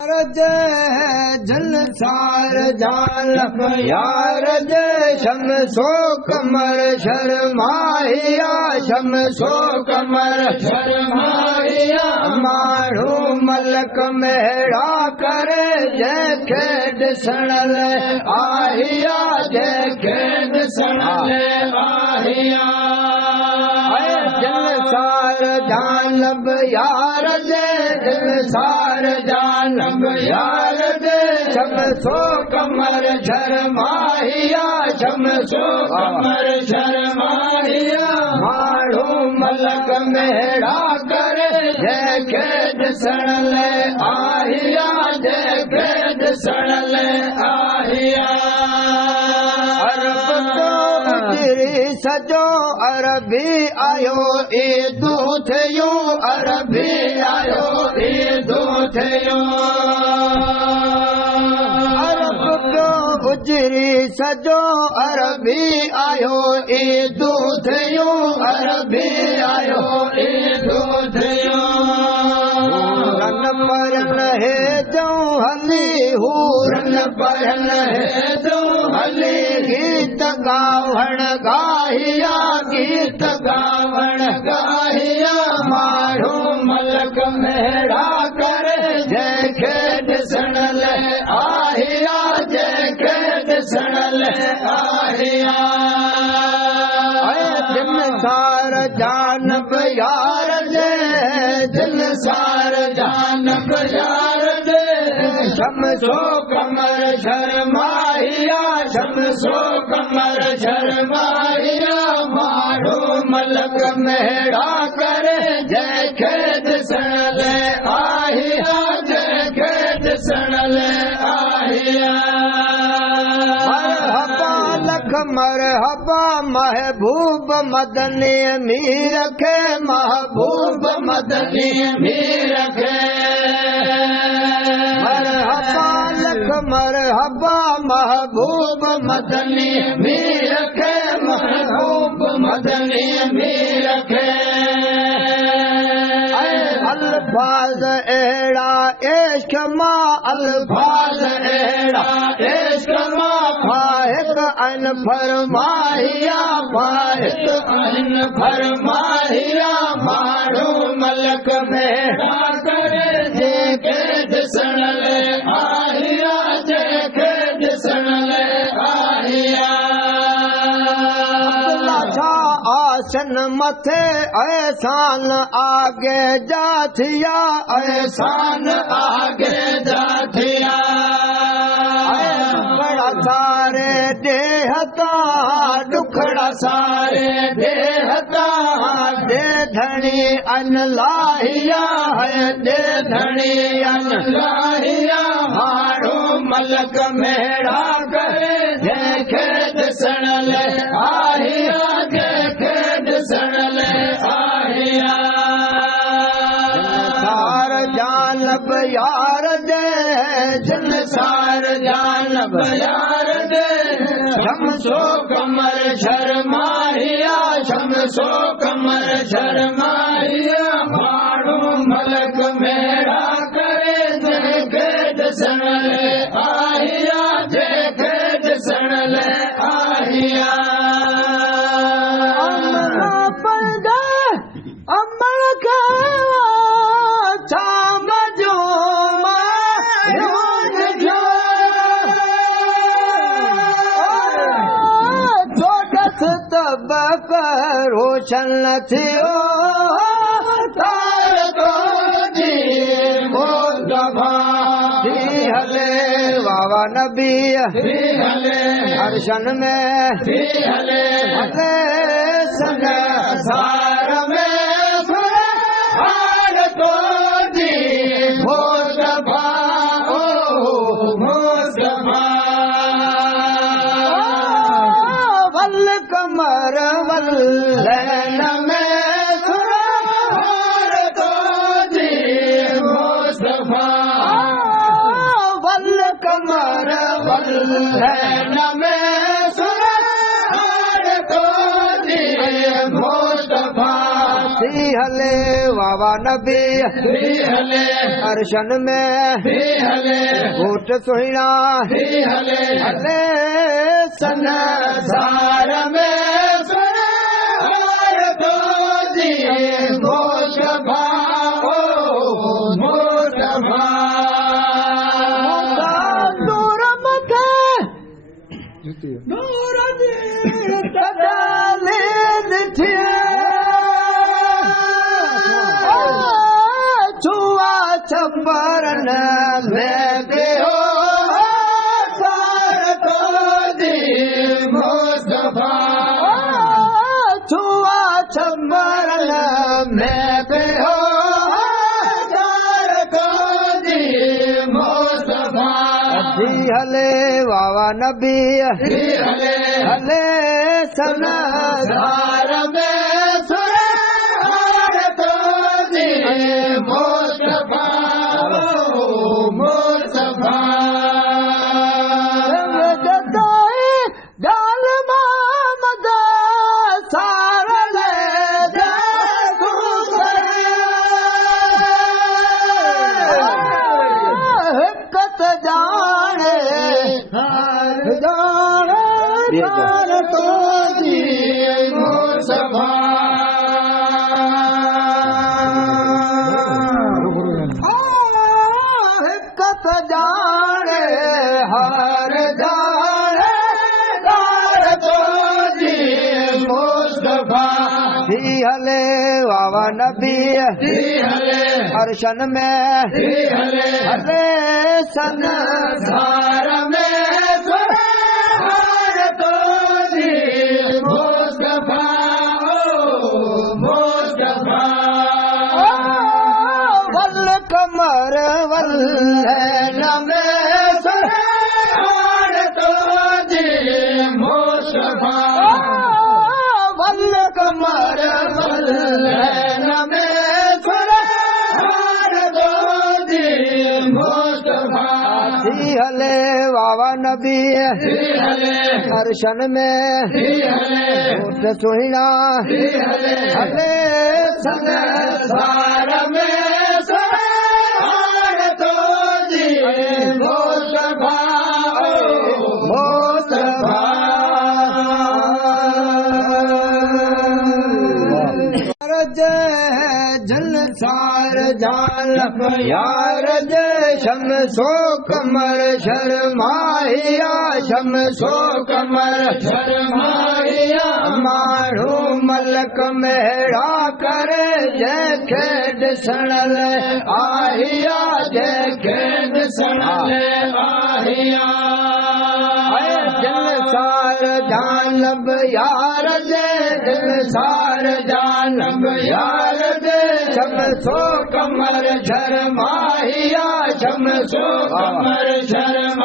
जल सार जालब यार जे शमसो कमर शर्माहिया शमसो कमर शर्माहिया माण्हू मलक मेड़ा करे जंहिंखे ॾिसण लाइ आहिया जंहिंखे ॾिसण लाइ आहिया जल सार जानब यार जे दिल सार जानब यार जे शमसो कमर शर्माहिया शमसो कमर शर्माहिया माण्हू मलक मेड़ा करे जंहिंखे ॾिसण लाइ आहिया जंहिंखे ॾिसण लाइ आहिया सजो अरबी आयो ईदू थियो अरबी आयो ईदू थियो अरब पियो गुजरी सजो अरबी आयो ईदू थियो अरबी आयो ईदू थियो रन परन हे जो हली हू रन परन हे जो हली गीत गावण गाहिया गीत गावण गाहिया माण्हू मलक मेड़ा करे जंहिंखे ॾिसण लाइ आहिया जंहिंखे ॾिसण लाइ आहिया दिल सार जानब यार जे दिल सार जानब यार जे शमसो कमर शर्माहिया शमसो कमर शर्माहिया माण्हू मलक मेड़ा करे जंहिंखे ॾिसण लाइ आहिया जंहिंखे ॾिसण लाइ आहिया लख मरहबा महबूब मदनी मीर खे महबूब मदनी मीर खे मरहबा लख मरहबा महबूब मदनी मीर खे महबूब मदनी मीर खे अल्फाज अहिड़ा इश्क मां अल्फाज अहिड़ा इश्क मां फाहिक अन फरमाहिया फाहिक अन फरमाहिया माण्हू मलक मेड़ा करे जंहिंखे ॾिसण लाइ आहिया जंहिंखे ॾिसण लाइ आहिया आसन मथे एहसान आगे जा थिया एहसान आगे जा थिया बड़ा सारे देहता दुखड़ा सारे देहता दे धनी अन लाहिया है दे धनी अन लाहिया माण्हू मलक मेड़ा करे जंहिंखे ॾिसण लाइ आहिया जंहिंखे ॾिसण लाइ आहिया सार जानब यार जे जिन सार जानब यार जे शमसो कमर शर्माहिया शमसो कमर शर्माहिया माण्हू मलक मेड़ा करे जंहिंखे ॾिसण लाइ आहिया जंहिंखे ॾिसण लाइ आहिया अमर खे शाम जो तबक रोशन थियो तार तो जी मुस्तफा थी हले वावा नबी थी हले अर्शन में थी हले संग सार में हार तो जी मुस्तफा ओ मुस्तफा वल कमर वल्लैन में सुरहार तो जी मुस्तफा वल कमर वल्लैन में सुरहार तो जी मुस्तफा हले वावा नबी हले अर्शन में हले होठ सुहिणा हले हले सन सार में सुनार तो जी मोशभा ओ मोशभा नूर मथे नूर जी तदाले दिठिया छुआ छपरन में गयो सार तो जी मोशभा छुआ छपरन में गयो सार तो जी मोशभा हले वावा नबी हले हले सन सार में सुनार तो जी मोशभा मोशभा गाल मोहम्मद सारल हिकत जाने जाने सार तो जी मोशभा हिकत जाने हर जाने सार तो जी मोशभा हले वावा नबी हले अर्शन में हले हले सन सार में सुनार तो जी मोशभा मोशभा वल कमर वल नमे सुनार तो जी मोशभा वल कमर वल नमे सुनार तो जी मोशभा हले वावा नबी हले अर्शन में हले होठ सुहिणा हले हले सन सार में सुनार तो जी मोशभा मोशभा जल सार जाल यार शम सो कमर शर्माहिया शम सो कमर शर्माहिया माण्हू मलक मेड़ा करे जंहिंखे ॾिसण आहिया जंहिंखे ॾिसण आहिया दिल सार जानब यार दे दिल सार जानब यार दे शम सो कमर शर्माहिया शम सो कमर शर्मा